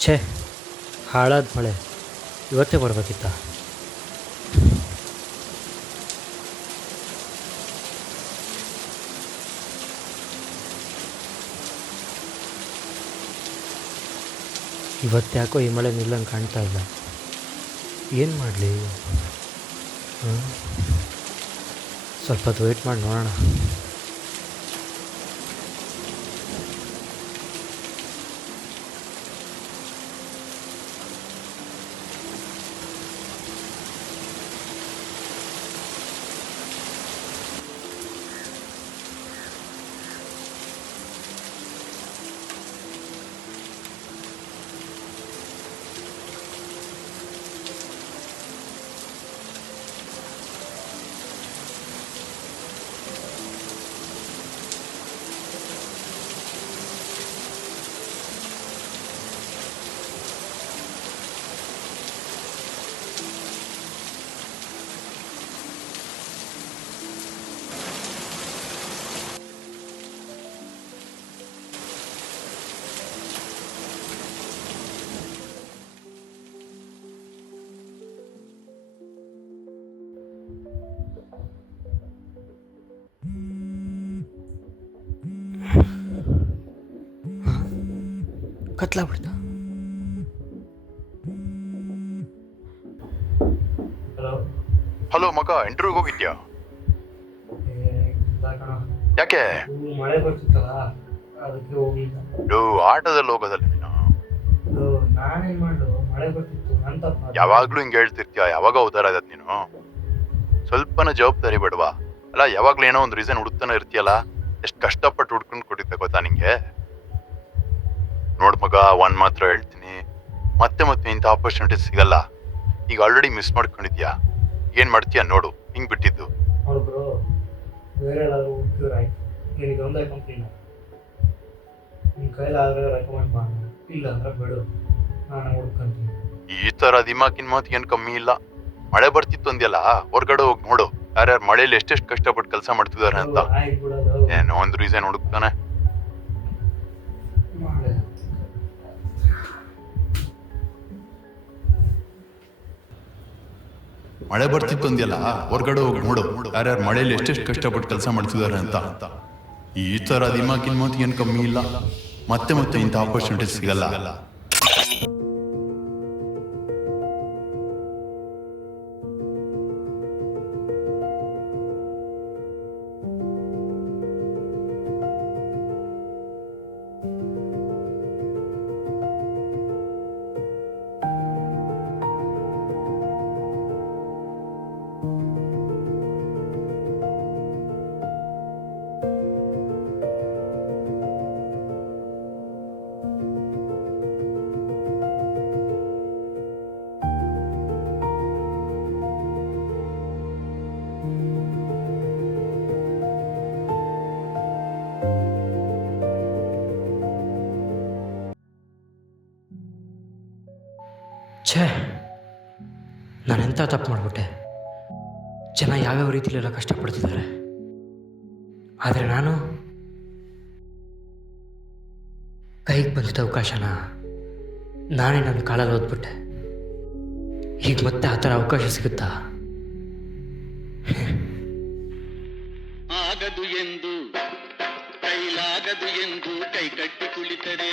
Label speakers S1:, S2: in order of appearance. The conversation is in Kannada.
S1: ಛೇ, ಹಾಳಾದ ಮಳೆ. ಇವತ್ತೇ ಬರ್ಬೇಕಿತ್ತ. ಇವತ್ತ್ಯಾಕೋ ಈ ಮಳೆ ನಿಲ್ಲಂಗೆ ಕಾಣ್ತಾ ಇಲ್ಲ. ಏನು ಮಾಡಲಿ? ಸ್ವಲ್ಪ ಹೊತ್ತು ವೆಯ್ಟ್ ಮಾಡಿ ನೋಡೋಣ. ಕತ್ಲಾಗ್ಬಿಡ್ತಾ ಹಲೋ
S2: ಹಲೋ ಮಗ ಇಂಟರ್ವ್ಯೂಗೆ ಹೋಗಿದ್ಯಾ? ಯಾಕೆ?
S1: ಮಳೆ ಬರ್ತಿತ್ತಲ್ಲ ಅದಕ್ಕೆ ಹೋಗಿಲ್ಲ
S2: ಡೂ ಆಟೋದಲ್ಲಿ ಹೋಗೋದಲ್ಲ ನೀನು?
S1: ನಾನೇನ್ ಮಾಡು ಮಳೆ ಬರ್ತಿತ್ತು ನನ್ನ ತಪ್ಪ
S2: ಯಾವಾಗ್ಲೂ ಹಿಂಗೆ ಹೇಳ್ತಿರ್ತೀಯ ಯಾವಾಗ ಉದಾರ ಆದದ್ ನೀನು? ಸ್ವಲ್ಪನ ಜವಾಬ್ದಾರಿ ಬಿಡ್ವಾ? ಅಲ್ಲ ಯಾವಾಗ್ಲೂ ಏನೋ ಒಂದು ರೀಸನ್ ಹುಡುಕ್ತಾನೆ ಇರ್ತೀಯಲ್ಲ ಎಷ್ಟು ಕಷ್ಟಪಟ್ಟು ಹುಡ್ಕೊಂಡು ಕೊಟ್ಟಿದ್ದೆ ಗೊತ್ತಾ ನಿಂಗೆ? ನೋಡ್ ಮಗ ಒನ್ ಮಾತ್ರ ಹೇಳ್ತೀನಿ. ಮತ್ತೆ ಮತ್ತೆ ಇಂಥ ಆಪರ್ಚುನಿಟಿ ಸಿಗಲ್ಲ. ಈಗ ಆಲ್ರೆಡಿ ಮಿಸ್ ಮಾಡ್ಕೊಂಡಿದ್ಯಾ? ಏನು ಮಾಡ್ತೀಯ ನೋಡು ಹಿಂಗ್ ಬಿಟ್ಟಿದ್ದು. ಈ ತರ ದಿಮಾಕಿನ ಮಾತು ಏನ್ ಕಮ್ಮಿ ಇಲ್ಲ. ಮಳೆ ಬರ್ತಿತ್ತು ಅಂದ್ಯಲ್ಲ ಹೊರಗಡೆ ಹೋಗಿ ನೋಡು. ಯಾರ್ಯಾರು ಮಳೆಯಲ್ಲಿ ಎಷ್ಟೆಷ್ಟು ಕಷ್ಟಪಟ್ಟು ಕೆಲಸ ಮಾಡ್ತಿದ್ದಾರೆ ಅಂತ. ಏನೋ ಒಂದು ರೀಸನ್ ಹುಡುಕ್ತಾನೆ. ಮಳೆ ಬರ್ತಿತ್ತು ಅಂದ್ಯಲ್ಲ, ಹೊರಗಡೆ ಹೋಗಿ ನೋಡು. ಯಾರ್ಯಾರು ಮಳೆಯಲ್ಲಿ ಎಷ್ಟೆಷ್ಟು ಕಷ್ಟಪಟ್ಟು ಕೆಲಸ ಮಾಡ್ತಿದ್ದಾರೆ ಅಂತ. ಈ ತರ ದಿಮಾಕಿನ ಏನು ಕಮ್ಮಿ ಇಲ್ಲ. ಮತ್ತೆ ಮತ್ತೆ ಇಂಥ ಆಪರ್ಚುನಿಟಿ ಸಿಗಲ್ಲ.
S1: ಛೇ ನಾನೆಂಥ ತಪ್ಪು ಮಾಡಿಬಿಟ್ಟೆ? ಜನ ಯಾವ್ಯಾವ ರೀತಿಲೆಲ್ಲ ಕಷ್ಟಪಡ್ತಿದ್ದಾರೆ? ಆದರೆ ನಾನು ಕೈಗೆ ಬಂದಿದ್ದ ಅವಕಾಶನ ನಾನೇ ನನ್ನ ಕಾಲಲ್ಲಿ ಓದ್ಬಿಟ್ಟೆ ಈಗ ಮತ್ತೆ ಆ ಥರ ಅವಕಾಶ ಸಿಗುತ್ತಾ?
S3: ಆಗದು ಎಂದು, ಕೈಲಾಗದು ಎಂದು ಕೈ ಕಟ್ಟಿ ಕುಳಿತರೆ.